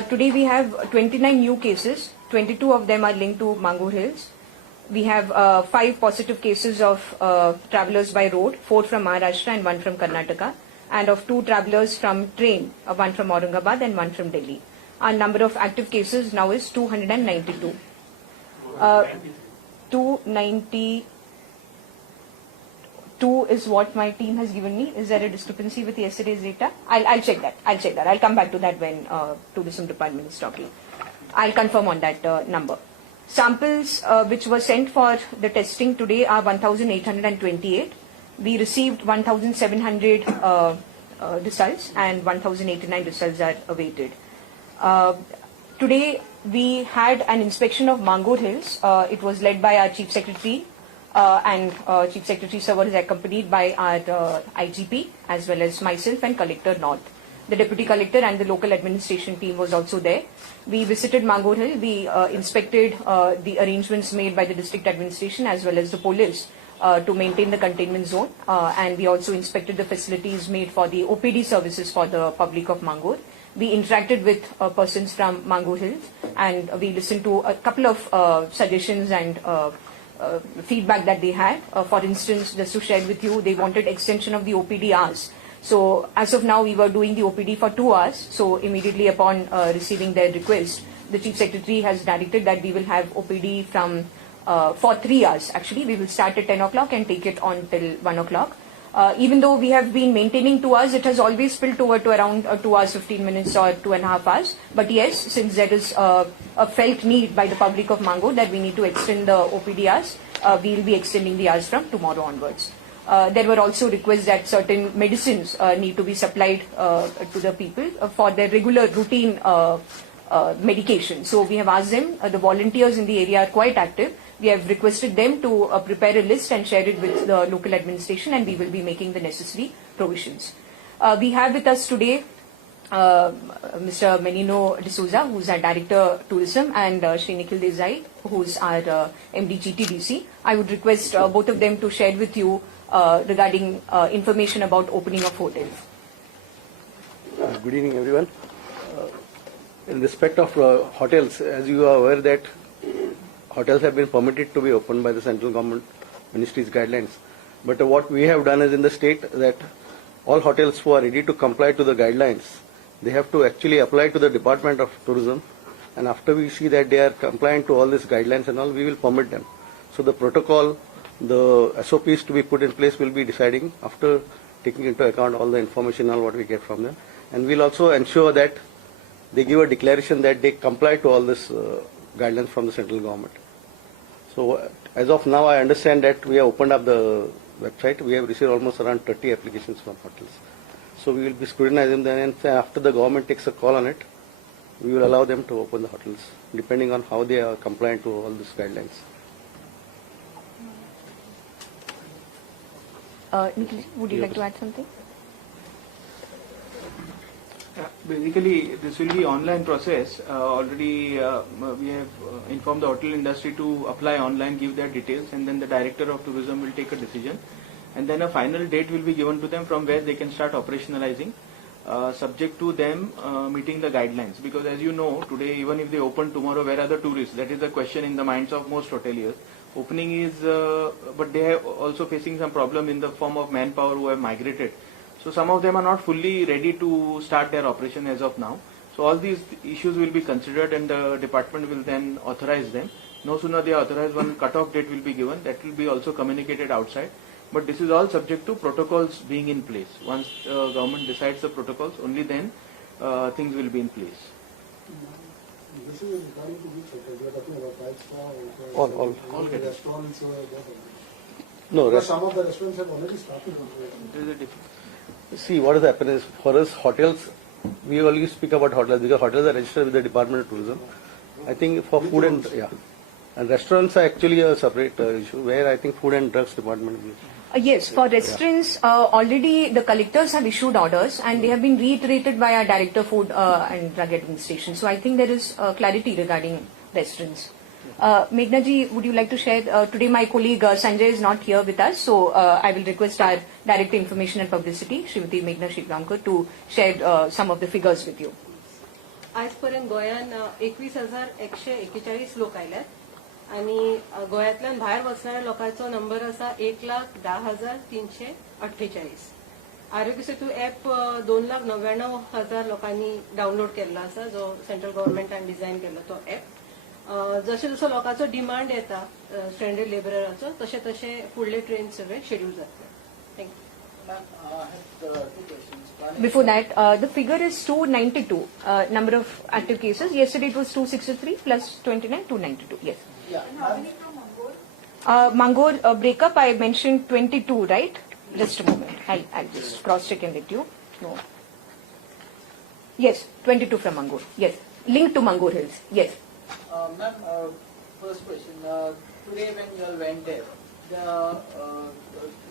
Today we have 29 new cases. 22 of them are linked to Mangur Hills. We have 5 positive cases of travellers by road, 4 from Maharashtra and 1 from Karnataka, and of 2 travellers from train, 1 from Aurangabad and 1 from Delhi. Our number of active cases now is 292. 292 is what my team has given me. Is there a discrepancy with yesterday's data? I'll check that. I'll come back to that when tourism department is talking. I'll confirm on that number. Samples which were sent for the testing today are 1,828. We received 1,700 results and 1,089 results are awaited. Today we had an inspection of Mangur Hills. It was led by our Chief Secretary and Chief Secretary sir was accompanied by our IGP as well as myself and Collector North. The Deputy Collector and the local administration team was also there. We visited Mangur Hill. We inspected the arrangements made by the district administration as well as the police to maintain the containment zone. And we also inspected the facilities made for the OPD services for the public of Mangur. We interacted with persons from Mangur Hills and we listened to a couple of suggestions and feedback that they had. For instance, just to share with you, they wanted extension of the OPD hours. So as of now, we were doing the OPD for 2 hours. So immediately upon receiving their request, the Chief Secretary has directed that we will have OPD from for 3 hours. Actually, we will start at 10 o'clock and take it on till 1 o'clock. Even though we have been maintaining 2 hours, it has always spilled over to around 2 hours 15 minutes or 2.5 hours. But yes, since there is a felt need by the public of Mangur that we need to extend the OPD hours, we will be extending the hours from tomorrow onwards. There were also requests that certain medicines need to be supplied to the people for their regular routine medication. So we have asked them, the volunteers in the area are quite active. We have requested them to prepare a list and share it with the local administration and we will be making the necessary provisions. We have with us today Mr. Menino D'Souza, who is our Director Tourism, and Shri Nikhil Desai, who is our MD GTDC. I would request both of them to share with you regarding information about opening of hotels. Good evening, everyone. In respect of hotels, as you are aware that hotels have been permitted to be opened by the central government ministry's guidelines. But what we have done is in the state that all hotels who are ready to comply to the guidelines, they have to actually apply to the Department of Tourism, and after we see that they are compliant to all these guidelines and all, we will permit them. So the protocol, the SOPs to be put in place will be deciding after taking into account all the information and all what we get from them. And we'll also ensure that they give a declaration that they comply to all this guidelines from the central government. So as of now, I understand that we have opened up the website. We have received almost around 30 applications from hotels. So we will be scrutinizing them, and after the government takes a call on it, we will allow them to open the hotels, depending on how they are compliant to all these guidelines. Nikhil, would you like to add something? Basically, this will be online process. Already we have informed the hotel industry to apply online, give their details, and then the Director of Tourism will take a decision. And then a final date will be given to them from where they can start operationalizing, subject to them meeting the guidelines. Because as you know, today, even if they open tomorrow, where are the tourists? That is the question in the minds of most hoteliers. Opening is, but they are also facing some problem in the form of manpower who have migrated. So some of them are not fully ready to start their operation as of now. So all these issues will be considered and the department will then authorize them. No sooner they are authorized, one cut-off date will be given. That will be also communicated outside. But this is all subject to protocols being in place. Once government decides the protocols, only then things will be in place. This is regarding to which hotel? You are talking about five-star All restaurants. No, Some of the restaurants have already started. There is a difference. See, what has happened is, for us, hotels, we only speak about hotels because hotels are registered with the Department of Tourism. I think for food and, and restaurants are actually a separate issue where I think food and drugs department will. Yes, for restaurants, already the collectors have issued orders and they have been reiterated by our Director Food and Drug Administration. So I think there is clarity regarding restaurants. Meghna ji, would you like to share? Today my colleague Sanjay is not here with us, so I will request our Director Information and Publicity, Srimati Meghna Shikramkar, to share some of the figures with you. आजपर्यंत गोंयान 21,141 लोक आयल्यात आणि गोंयांतल्यान भायर वचणाऱ्या लोकांचो number आसा 1,10,348. Aarogya Setu app 2,99,000 लोकांनी डावनलोड केल्लो आसा, जो सेंट्रल गव्हर्नमेंटान डिझायन केल्लो तो ऍप. जशें जसो लोकांचो डिमांड येता स्ट्रँडेड लेबरराचो तशें तशें फुडले ट्रेन सगळे शेड्यूल जातले. Thank you. Ma'am, I have two questions. One is- Before that, the figure is 292 number of active cases. Yesterday it was 263 plus 29, 292. Yes. Yeah. Mangor breakup, I mentioned 22, right? Just a moment. I'll just cross check and let you know. Yes, 22 from Mangor. Yes. Linked to Mangor Hills. Yes. Ma'am, first question. Today when you all went there,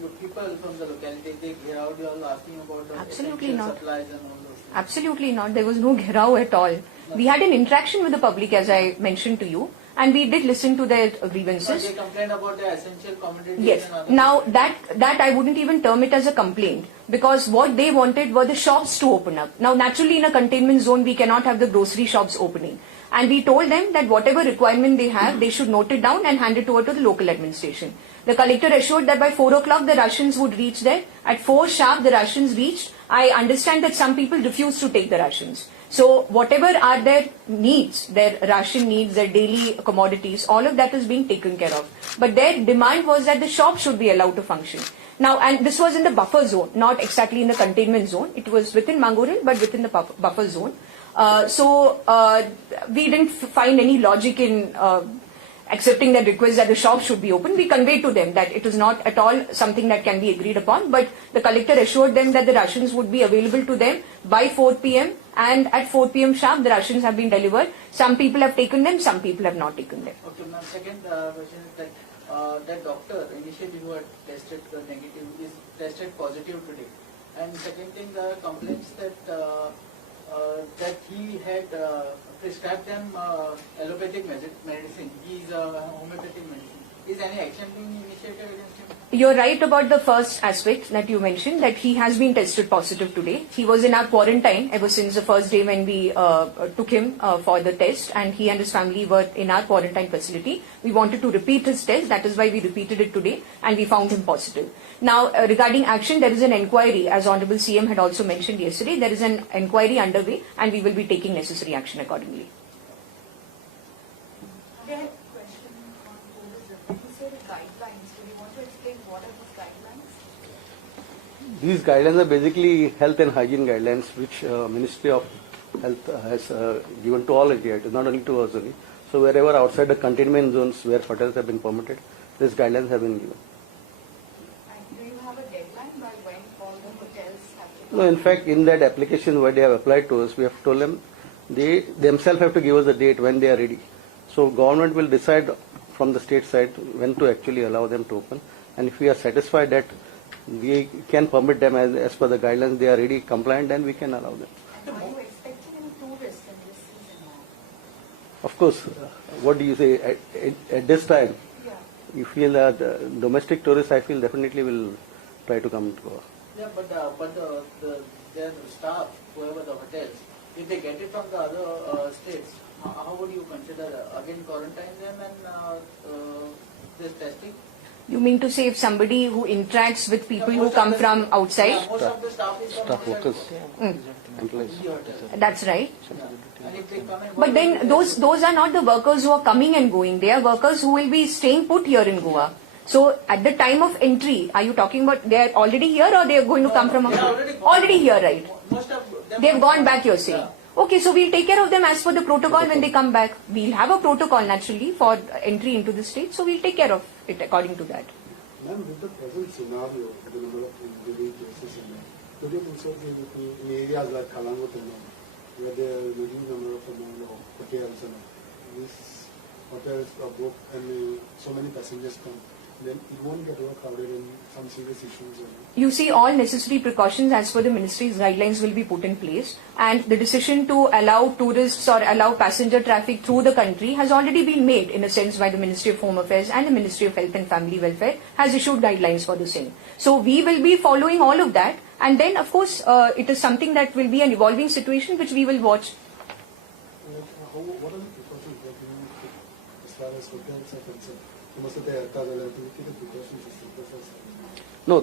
the people from the locality, they clear out, you all asking about the Absolutely essential not. supplies and all those things. Absolutely not. There was no gherao at all. We had an interaction with the public, as I mentioned to you, and we did listen to their But grievances. they complained about the essential commodities Yes. and other Now that I wouldn't even term it as a complaint, because what they wanted were the shops to open up. Now naturally in a containment zone we cannot have the grocery shops opening. And we told them that whatever requirement they have, they should note it down and hand it over to the local administration. The collector assured that by 4 o'clock the rations would reach there. At 4 sharp the rations reached. I understand that some people refused to take the rations. So whatever are their needs, their ration needs, their daily commodities, all of that is being taken care of. But their demand was that the shop should be allowed to function. Now, and this was in the buffer zone, not exactly in the containment zone. It was within Mangoril, but within the buffer zone. So we didn't find any logic in accepting that request that the shop should be open. We conveyed to them that it is not at all something that can be agreed upon, but the collector assured them that the rations would be available to them by 4 p.m. and at 4 p.m. sharp the rations have been delivered. Some people have taken them, some people have not taken them. Okay, ma'am. Second question is that that doctor initially who had tested negative is tested positive today. And second thing, the complaints that he had prescribed them allopathic medicine. He is homeopathic medicine. Is any action being initiated against him? You're right about the first aspect that you mentioned, that he has been tested positive today. He was in our quarantine ever since the first day when we took him for the test, and he and his family were in our quarantine facility. We wanted to repeat his test, that is why we repeated it today, and we found him positive. Now, regarding action, there is an inquiry, as Honorable CM had also mentioned yesterday, there is an inquiry underway, and we will be taking necessary action accordingly. Question on tourism. You said guidelines. Do you want to explain what are these guidelines? These guidelines are basically health and hygiene guidelines, which Ministry of Health has given to all India. It is not only to us only. So wherever outside the containment zones where hotels have been permitted, these guidelines have been given. And do you have a deadline by when all the hotels have to? No, in fact, in that application where they have applied to us, we have told them they themselves have to give us a date when they are ready. So government will decide from the state side when to actually allow them to open. And if we are satisfied that we can permit them as per the guidelines, they are ready, compliant, then we can allow them. Are you expecting any tourists in this season now? Of course, what do you say, at this time, Yeah. you feel that domestic tourists, I feel definitely will try to come to Goa. Yeah, but their staff, whoever the hotels, if they get it from the other states, how would you consider again quarantine them and this testing? You mean to say if somebody who interacts with people who come from outside? Yeah, most of the staff is from Staff outside workers, Mm. employees. the hotel. That's right. Yeah. And if they come and But then those are not the workers who are coming and going. They are workers who will be staying put here in Goa. So at the time of entry, are you talking about they are already here or they are going to come from They are already here, right? Most of them They've gone back, you're saying. Okay, so we'll take care of them as per the protocol when they come back. We'll have a protocol naturally for entry into the state, so we'll take care of it according to that. Ma'am, with the present scenario, the number of individual cases in there, could you also say with me in areas like Kalangut and all, where there are reduced number of hotels and all, these hotels are booked and so many passengers come, then it won't get overcrowded and some serious issues. You see, all necessary precautions as per the ministry's guidelines will be put in place, and the decision to allow tourists or allow passenger traffic through the country has already been made in a sense by the Ministry of Home Affairs, and the Ministry of Health and Family Welfare has issued guidelines for the same. So we will be following all of that, and then of course it is something that will be an evolving situation which we will watch. what are the precautions that you take as far as hotels are concerned? You must have taken the precautions as simple as No,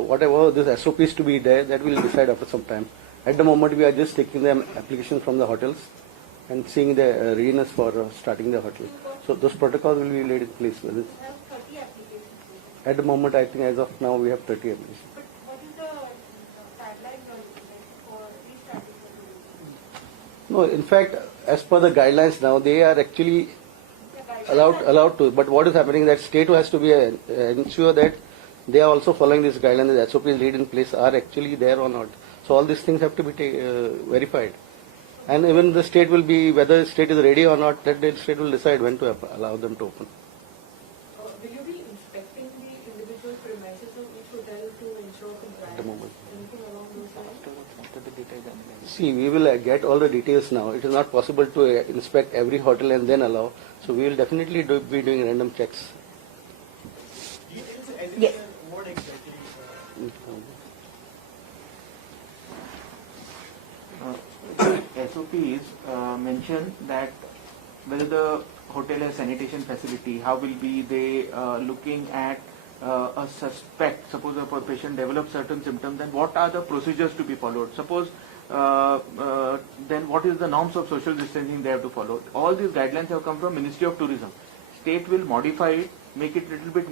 whatever this SOP is to be there, that we'll decide after some time. At the moment, we are just taking the application from the hotels and seeing the readiness for starting the hotel. So those protocols will be laid in place with it. have 30 applications. At the moment, I think as of now, we have 30 applications. But what is the timeline for restarting the No, in fact, as per the guidelines now, they are actually allowed to. But what is happening that state has to be ensure that they are also following this guideline. The SOPs laid in place are actually there or not. So all these things have to be verified. And even the state will be, whether the state is ready or not, that the state will decide when to allow them to open. Will you be inspecting the individual premises of each hotel to ensure compliance? At the moment. Anything along those lines? See, we will get all the details now. It is not possible to inspect every hotel and then allow. So we will definitely be doing random checks. Yes. What exactly? SOPs mention that whether the hotel has sanitation facility, how will be they looking at a suspect, suppose a patient develops certain symptoms, then what are the procedures to be followed? Suppose then what is the norms of social distancing they have to follow? All these guidelines have come from Ministry of Tourism. State will modify it, make it little bit,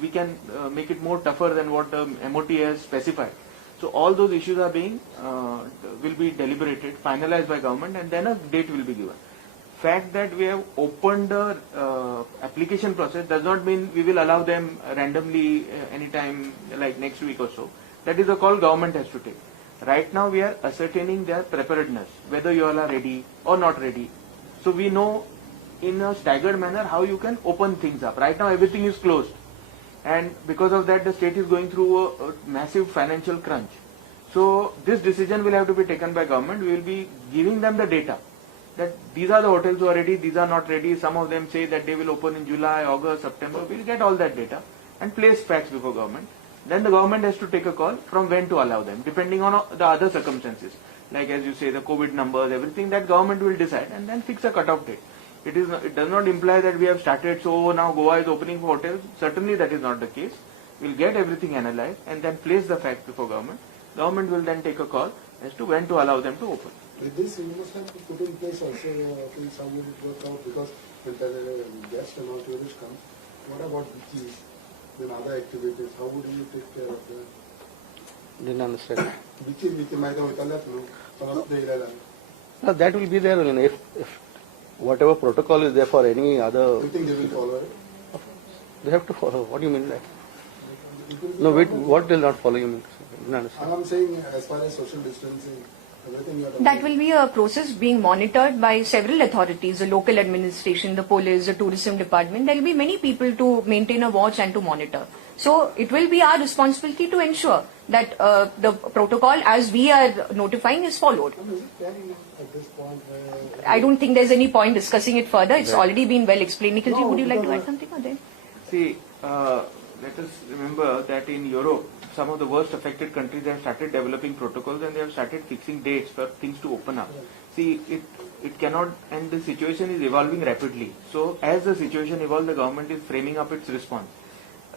we can make it more tougher than what the MOT has specified. So all those issues are being, will be deliberated, finalized by government, and then a date will be given. Fact that we have opened the application process does not mean we will allow them randomly anytime like next week or so. That is a call government has to take. Right now we are ascertaining their preparedness, whether you all are ready or not ready. So we know in a staggered manner how you can open things up. Right now everything is closed. And because of that, the state is going through a massive financial crunch. So this decision will have to be taken by government. We will be giving them the data that these are the hotels who are ready, these are not ready. Some of them say that they will open in July, August, September. We will get all that data and place facts before government. Then the government has to take a call from when to allow them, depending on the other circumstances. Like as you say, the COVID numbers, everything that government will decide and then fix a cutoff date. It does not imply that we have started, so now Goa is opening for hotels. Certainly that is not the case. We will get everything analyzed and then place the facts before government. Government will then take a call as to when to allow them to open. With this, you must have to put in place also things how will it work out, because when the guests and all tourists come, what about beaches, then other activities, how would you take care of that? Didn't understand. Beaches, might have No, that will be there. If whatever protocol is there for any other, you think they will follow it? they have to follow. What do you mean that? No, wait, what will not follow? You mean? Didn't understand. I'm saying as far as social distancing, everything you are That will be a process being monitored by several authorities, the local administration, the police, the tourism department. There will be many people to maintain a watch and to monitor. So it will be our responsibility to ensure that the protocol as we are notifying is followed. Is it carrying at this point where I don't think there's any point discussing it further. It's already been well explained. Nikhilji, No, would you like to because- add something or then? See, let us remember that in Europe, some of the worst affected countries have started developing protocols and they have started fixing dates for things to open up. See, it cannot, and the situation is evolving rapidly. So as the situation evolves, the government is framing up its response.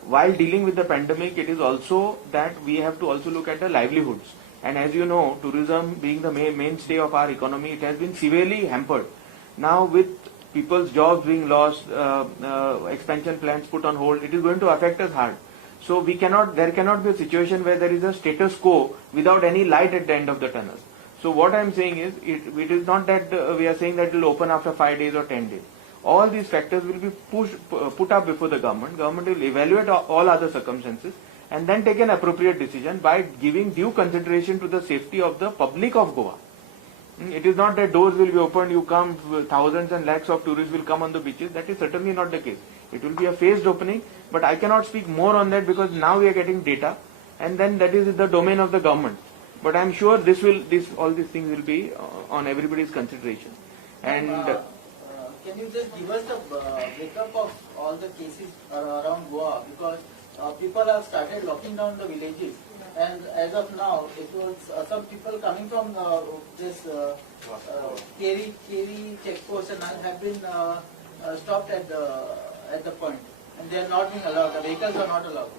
While dealing with the pandemic, it is also that we have to also look at the livelihoods. And as you know, tourism being the mainstay of our economy, it has been severely hampered. Now with people's jobs being lost, expansion plans put on hold, it is going to affect us hard. So there cannot be a situation where there is a status quo without any light at the end of the tunnel. So what I am saying is, it is not that we are saying that it will open after 5 days or 10 days. All these factors will be put up before the government. Government will evaluate all other circumstances and then take an appropriate decision by giving due consideration to the safety of the public of Goa. It is not that doors will be opened, you come, thousands and lakhs of tourists will come on the beaches. That is certainly not the case. It will be a phased opening, but I cannot speak more on that because now we are getting data and then that is the domain of the government. But I am sure all these things will be on everybody's consideration. And can you just give us the breakup of all the cases around Goa? Because people have started locking down the villages. And as of now, it was some people coming from this Keri checkpost and have been stopped at the point. And they are not being allowed. The vehicles are not allowed.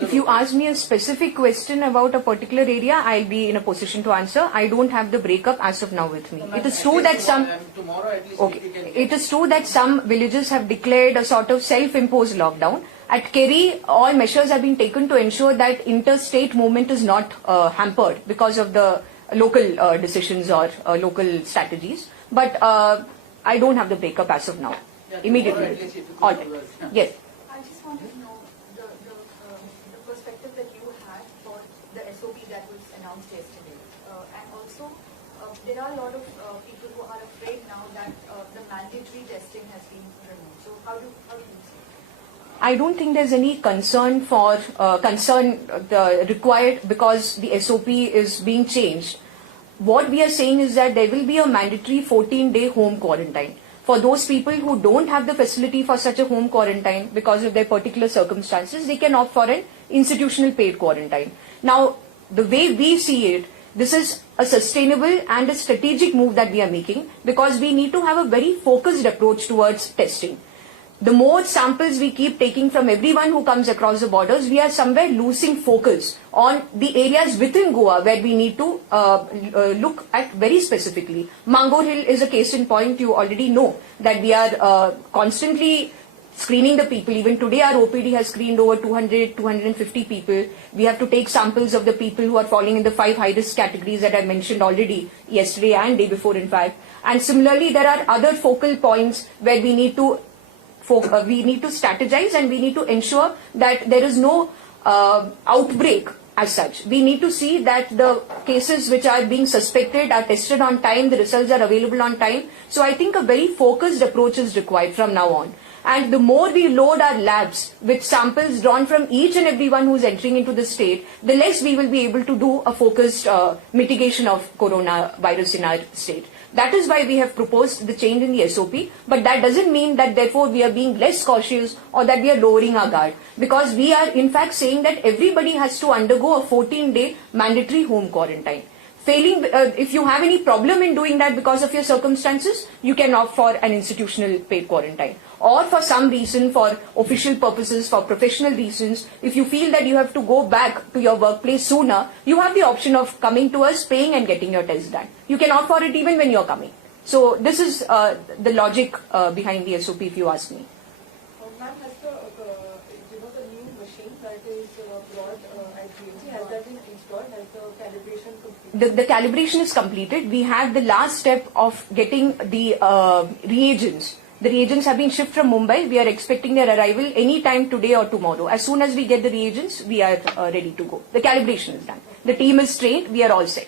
If you ask me a specific question about a particular area, I'll be in a position to answer. I don't have the breakup as of now with me. It is true that some... Tomorrow at least Okay. if we can It is true that some villages have declared a sort of self-imposed lockdown. At Keri, all measures have been taken to ensure that interstate movement is not hampered because of the local decisions or local strategies. But I don't have the breakup as of now. Yeah, Immediately. tomorrow at least if you could All do right. that. Yes. I just wanted to know the perspective that you had for the SOP that was announced yesterday. And also, there are a lot of people who are afraid now that the mandatory testing has been removed. So how do you see it? I don't think there's any concern required because the SOP is being changed. What we are saying is that there will be a mandatory 14-day home quarantine. For those people who don't have the facility for such a home quarantine because of their particular circumstances, they can opt for an institutional paid quarantine. Now, the way we see it, this is a sustainable and a strategic move that we are making because we need to have a very focused approach towards testing. The more samples we keep taking from everyone who comes across the borders, we are somewhere losing focus on the areas within Goa where we need to look at very specifically. Mangur Hill is a case in point. You already know that we are constantly screening the people. Even today our OPD has screened over 250 people. We have to take samples of the people who are falling in the 5 high-risk categories that I mentioned already yesterday and day before in fact. And similarly, there are other focal points where we need to strategize and we need to ensure that there is no outbreak as such. We need to see that the cases which are being suspected are tested on time, the results are available on time. So I think a very focused approach is required from now on. And the more we load our labs with samples drawn from each and everyone who is entering into the state, the less we will be able to do a focused mitigation of coronavirus in our state. That is why we have proposed the change in the SOP, but that doesn't mean that therefore we are being less cautious or that we are lowering our guard, because we are in fact saying that everybody has to undergo a 14-day mandatory home quarantine. Failing, if you have any problem in doing that because of your circumstances, you can opt for an institutional paid quarantine. Or for some reason, for official purposes, for professional reasons, if you feel that you have to go back to your workplace sooner, you have the option of coming to us, paying and getting your test done. You can opt for it even when you're coming. So this is the logic behind the SOP, if you ask me. Ma'am, has the new machine that is brought at GMC, has that been installed? Has the calibration completed? The calibration is completed. We have the last step of getting the reagents. The reagents have been shipped from Mumbai. We are expecting their arrival any time today or tomorrow. As soon as we get the reagents, we are ready to go. The calibration is done. The team is trained. We are all set.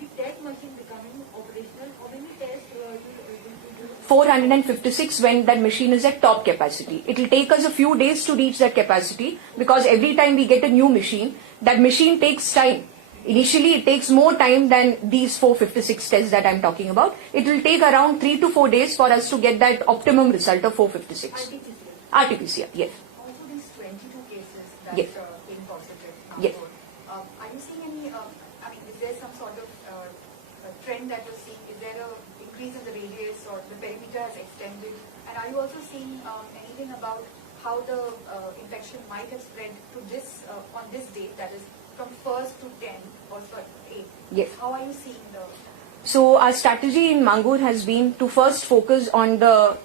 The test machine becoming operational, how many tests you will do? 456 when that machine is at top capacity. It will take us a few days to reach that capacity because every time we get a new machine, that machine takes time. Initially, it takes more time than these 456 tests that I'm talking about. It will take around 3 to 4 days for us to get that optimum result of 456. RT-PCR, yes. Also these 22 cases that Yes. came positive. Yes. Are you seeing any, is there some sort of trend that you're seeing? Is there an increase in the radius or the perimeter has extended? And are you also seeing anything about how the infection might have spread to this, on this date, that is from 1st to 10 or 8? Yes. How are you seeing the... So our strategy in Mangur has been to first focus on the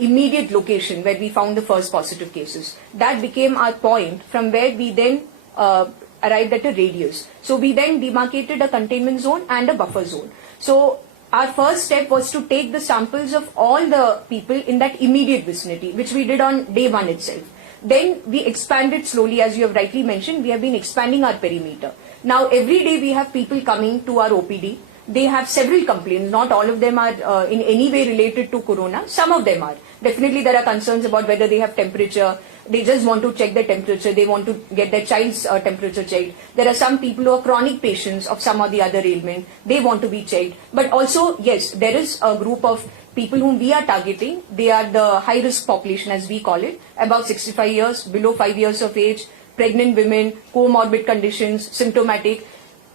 immediate location where we found the first positive cases. That became our point from where we then arrived at a radius. So we then demarcated a containment zone and a buffer zone. So our first step was to take the samples of all the people in that immediate vicinity, which we did on day 1 itself. Then we expanded slowly, as you have rightly mentioned. We have been expanding our perimeter. Now every day we have people coming to our OPD. They have several complaints. Not all of them are in any way related to corona. Some of them are. Definitely there are concerns about whether they have temperature. They just want to check their temperature. They want to get their child's temperature checked. There are some people who are chronic patients of some or the other ailment. They want to be checked. But also, yes, there is a group of people whom we are targeting, they are the high risk population as we call it, above 65 years, below 5 years of age, pregnant women, comorbid conditions, symptomatic.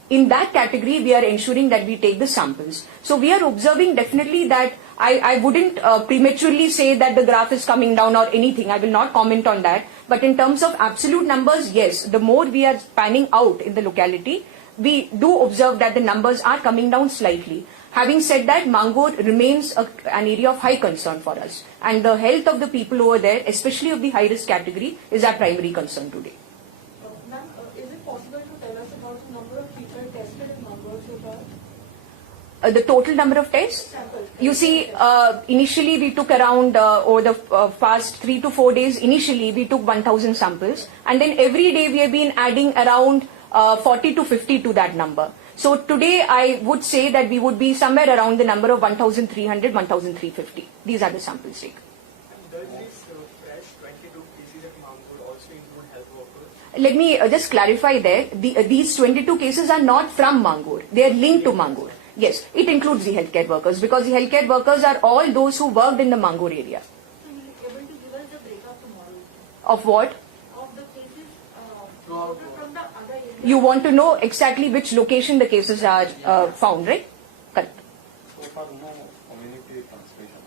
In that category, we are ensuring that we take the samples. So we are observing definitely that I wouldn't prematurely say that the graph is coming down or anything. I will not comment on that. But in terms of absolute numbers, yes, the more we are panning out in the locality, we do observe that the numbers are coming down slightly. Having said that, Mangur remains an area of high concern for us. And the health of the people over there, especially of the high risk category, is our primary concern today. Ma'am, is it possible to tell us about the number of people tested in Mangalore so far? The total number of tests? Samples. You see, initially we took around, over the past 3 to 4 days, initially we took 1,000 samples. And then every day we have been adding around 40 to 50 to that number. So today I would say that we would be somewhere around the number of 1,300, 1,350. These are the samples taken. Does these fresh 22 cases at Mangalore also include health workers? Let me just clarify there. These 22 cases are not from Mangur. They are linked to Mangur. Yes, it includes the healthcare workers because the healthcare workers are all those who worked in the Mangur area. So will you be able to give us the breakup tomorrow Of what? of the cases from the other areas? You want to know exactly which location the cases are found, right? Correct. So far, no community transmission,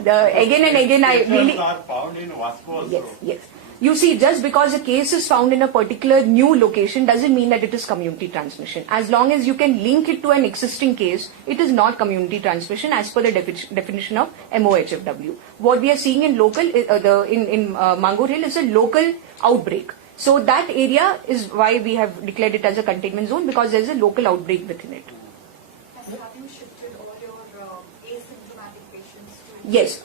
today. Again and again, I really... are found in Vasco also. Yes, yes. You see, just because a case is found in a particular new location doesn't mean that it is community transmission. As long as you can link it to an existing case, it is not community transmission as per the definition of MOHFW. What we are seeing in local, in Mangur Hill is a local outbreak. So that area is why we have declared it as a containment zone because there is a local outbreak within it. And have you shifted all your asymptomatic patients to Yes,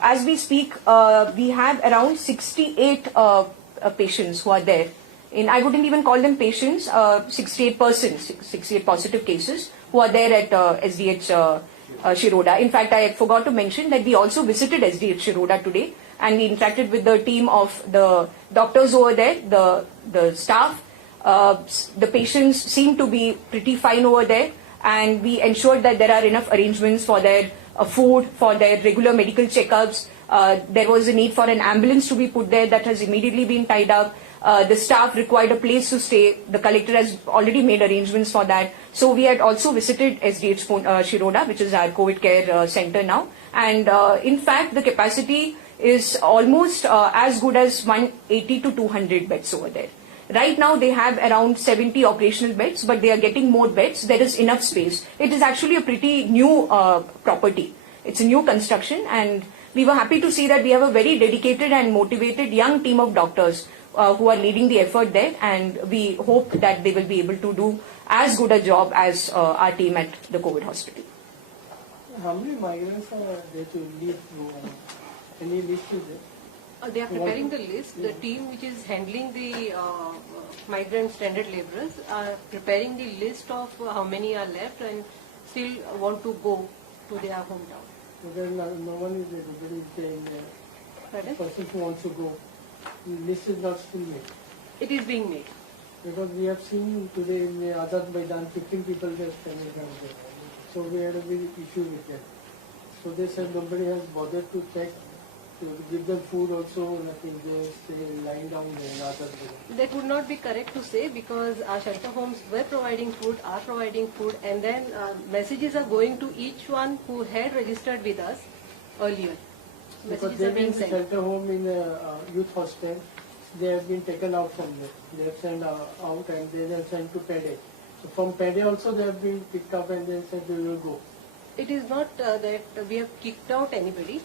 as we speak, we have around 68 patients who are there. I wouldn't even call them patients, 68 persons, 68 positive cases who are there at SDH Shiroda. In fact, I forgot to mention that we also visited SDH Shiroda today and we interacted with the team of the doctors over there, the staff. The patients seem to be pretty fine over there and we ensured that there are enough arrangements for their food, for their regular medical checkups. There was a need for an ambulance to be put there that has immediately been tied up. The staff required a place to stay. The collector has already made arrangements for that. So we had also visited SDH Shiroda, which is our COVID care center now. And in fact, the capacity is almost as good as 180 to 200 beds over there. Right now they have around 70 operational beds, but they are getting more beds. There is enough space. It is actually a pretty new property. It's a new construction and we were happy to see that we have a very dedicated and motivated young team of doctors who are leading the effort there and we hope that they will be able to do as good a job as our team at the COVID hospital. How many migrants are there to leave? Any list is there? They are preparing the list. The team which is handling the migrant stranded laborers are preparing the list of how many are left and still want to go to their hometown. So then no one is there. Nobody is saying Pardon? person who wants to go. The list is not still made. It is being made. Because we have seen today in the Azad Maidan 15 people just standing down there. So we had a big issue with that. So they said nobody has bothered to check. To give them food also, nothing, they stay lying down there in Azad Maidan. That would not be correct to say because our shelter homes were providing food, are providing food, and then messages are going to each one who had registered with us earlier. Because Messages they are have being been sent. shelter home in a youth hostel, they have been taken out from there. They have sent out and they have sent to Pede. So from Pede also they have been picked up and they said they will go. It is not that we have kicked out anybody.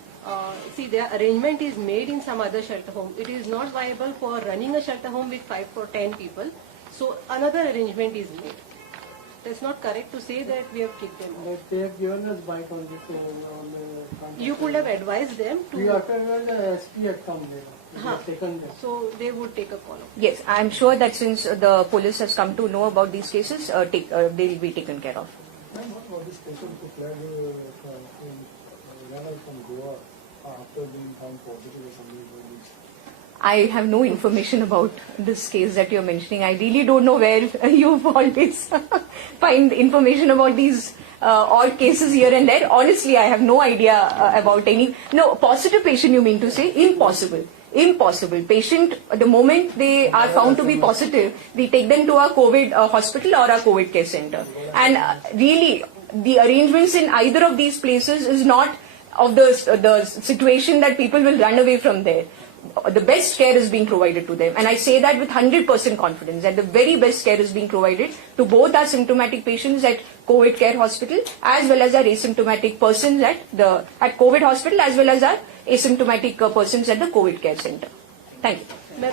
See, their arrangement is made in some other shelter home. It is not viable for running a shelter home with 5 or 10 people. So another arrangement is made. It's not correct to say that we have kicked them out. But they have given us bite on this. On the You could have advised them we to. after the SP had come there. They have taken them. So they would take a call. Yes, I'm sure that since the police has come to know about these cases, they will be taken care of. Ma'am, what about this patient who fled from Goa after being found positive or something like this? I have no information about this case that you're mentioning. I really don't know where you always find information about these odd cases here and there. Honestly, I have no idea about any. No, positive patient you mean to say? Impossible. Impossible. Patient, the moment they are found to be positive, we take them to our COVID hospital or our COVID care center. And really, the arrangements in either of these places is not of the situation that people will run away from there. The best care is being provided to them, and I say that with 100% confidence that the very best care is being provided to both our symptomatic patients at COVID care hospital as well as our asymptomatic persons at COVID hospital as well as our asymptomatic persons at the COVID care center. Thank you.